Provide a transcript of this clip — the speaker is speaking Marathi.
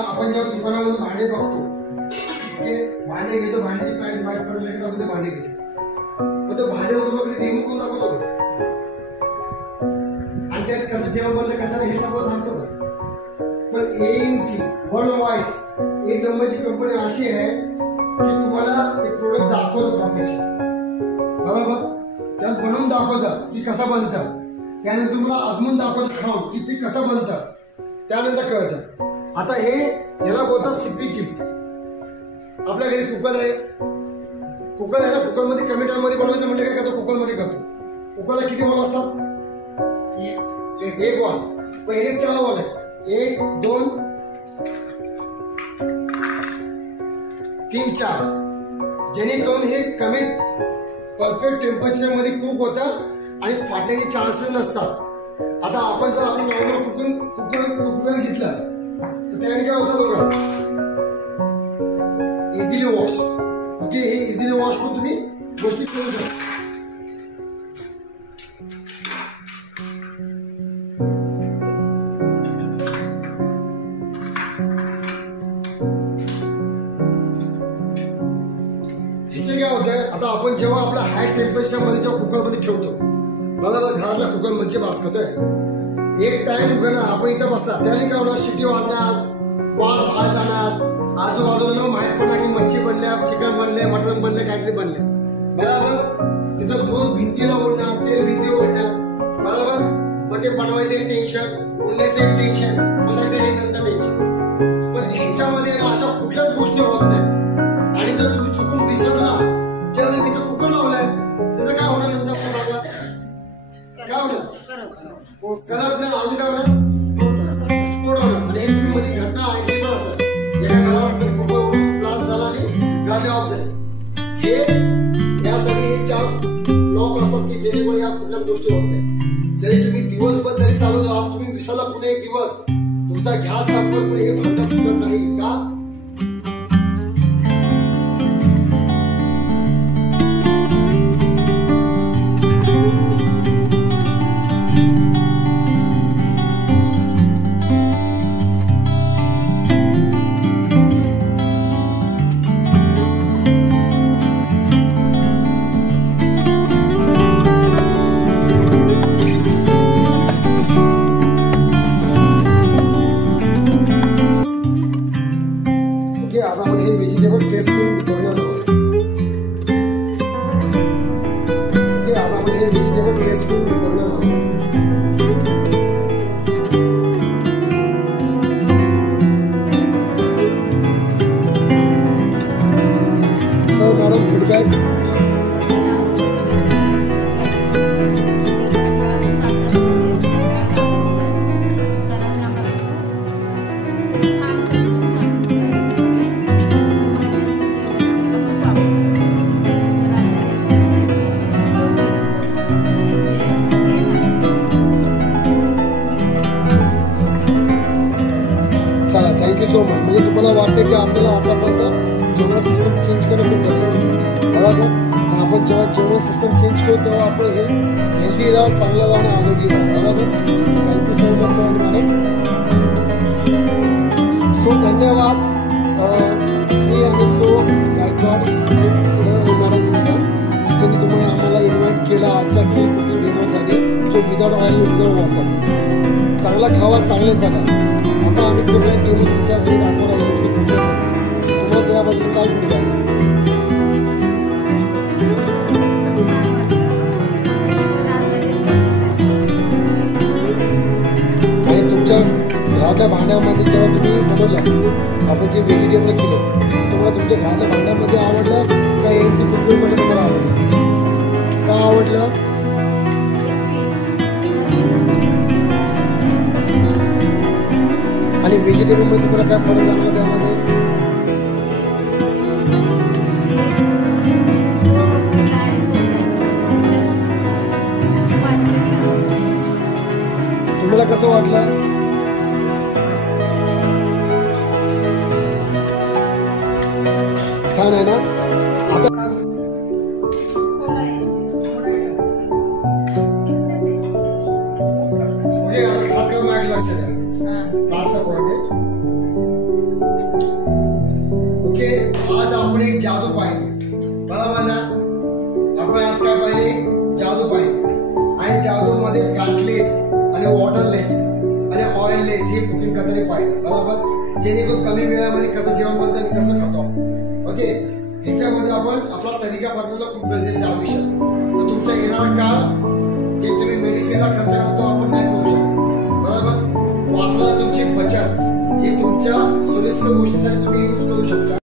आपण जेव्हा दुकानामध्ये भांडे बघतो, भांडे घेतो, भांड्याची प्राइस माहित पडलं लगेच आपण ते भांडे घेतो. पण तो भांडे होतो मग नेहमी कोण दाखवतो आणि त्यात कसं जेवण बनलं कसं हे सगळं सांगतो का. पण एएनसी वर्ल्ड वाईड एक नंबरची कंपनी अशी आहे की तुम्हाला ते प्रोडक्ट दाखवतं प्रत्यक्षात, बरोबर. त्यात बनवून दाखवतं की कसं बनतं, त्यानंतर तुम्हाला आजमून दाखवतं खाऊन की ते कसं बनतं, त्यानंतर कळतं. आता हे याला बोलतात सिपी किट. आपल्या घरी कुकर आहे, कुकर आहे ना, कुकरमध्ये कमी टाइम मध्ये बनवायचं म्हणजे काय करतो, कुकरमध्ये करतो. कुकरला किती वॉल असतात, एक वॉल. पण हे 4 वॉल आहे, 1 2 3 4, जेणेकरून हे कमी परफेक्ट टेम्परेचर मध्ये कुक होतं आणि फाटण्याचे चान्सेस नसतात. आता आपण जर आपण नॉर्मल कुकर घेतलं तर त्याने काय होतं बघा, इझिली वॉश. ओके, हे इझिली वॉश पण तुम्ही गोष्टी करू शकता. ह्याचे काय होतंय, आता आपण जेव्हा आपल्या हाय टेम्परेचर मध्ये जेव्हा कुकर मध्ये ठेवतो, बरोबर, घरातल्या कुकर मध्ये बात करतोय, एक टाइम आपण इथं बसतात त्याने काय होणार, शिटी वाजणार, वास बाहेर जाणार, आजूबाजूला माहित पडणार की मच्छी बनल्या, चिकन बनले, मटन बनले, काहीतरी बनले, बरोबर. तिथं दूध भिंतीला ओढणार, तेल भिंती ओढणार, बरोबर. मग ते बनवायचं एक टेन्शन, उडण्याचं एक टेन्शन, पुसायचं हे नंतर टेन्शन. पण ह्याच्यामध्ये अशा कुठल्याच गोष्टी होत नाही. आणि जर तुम्ही चुकून विसरला जेव्हा मी कुकर लावलाय त्याचं काय होणार, नंतर काय होणार, कलर नाही, अजून काय होणार, स्फोट होणार. आणि हे तुम्ही मध्ये घटना ऐकली पण असेल, एका घरावर कुकर ब्लास्ट झाला आणि गाडी ऑफ झाली. हे यासाठी हे 4 लॉक असतात की जेणेकरून या कुठल्याच गोष्टी होत नाही. जरी तुम्ही दिवसभर जरी चालू आहात, तुम्ही विसरला पुणे एक दिवस, तुमचा गॅस संपला पुणे हे भांडण फुटत नाही का. आता आपण हे व्हेजिटेबल टेस्ट करून बघणार आहोत. आता आपण हे व्हेजिटेबल टेस्ट करून बघणार आहोत. Sir madam feedback. चला, थँक्यू सो मच. म्हणजे तुम्हाला वाटतं की आपल्याला आतापर्यंत जेवण सिस्टम चेंज करणं खूप गरजेचं आहे, बरोबर. आपण जेव्हा जेवण सिस्टम चेंज करू तेव्हा आपण हे हेल्दी राहून, चांगलं राहून, आरोग्य राहून, बरोबर. Thank you so much sir madam. So धन्यवाद श्री आणि सो गायकवाड सर मॅडम तुमचा, ज्यांनी तुम्ही आम्हाला इन्व्हाइट केला आजच्या फ्री कुकिंग डेमोसाठी, जो विदाउट ऑइल विदाउट वॉटर. चांगला खावा, चांगले जगा. आता आम्ही तुम्हाला डेमो तुमच्या घरी दाखवला याची तुम्हाला त्याबद्दल काय फीडबॅक. आणि तुमच्या घरातल्या भांड्यामध्ये जेव्हा तुम्ही बनवलं, आपण जे व्हेजिटेबल केलं, तुम्हाला तुमच्या घरातल्या भांड्यामध्ये आवडलं का एएनसी कुकरमध्ये तुम्हाला आवडलं, का आवडलं. आणि व्हेजिटेबल मध्ये तुम्हाला काय फरक जाणवला त्यामध्ये. तुम्हाला कसं वाटलं. छान आहे ना. आता लक्षात आहे. ही जादू पाहिली, बरोबर ना? आपण आज काय पाहिले? जादू पाहिली. आणि जादू मध्ये फॅटलेस आणि वॉटरलेस आणि ऑइललेस हे कुकिंग करताना पाहिलं, बरोबर? जेणेकरून कमी वेळामध्ये कसं जेवण बनतं आणि कसं खातो. ओके, ह्याच्यामध्ये आपण आपला तरीका बदलणं खूप गरजेचं आहे आयुष्यात. तर तुमचा येणारा काळ जे तुम्ही मेडिसिनला खर्च करतो आपण नाही करू शकतो, बरोबर? वाचला तुमची बचत हे तुमच्या सोयीस्कर गोष्टीसाठी तुम्ही यूज करू शकता.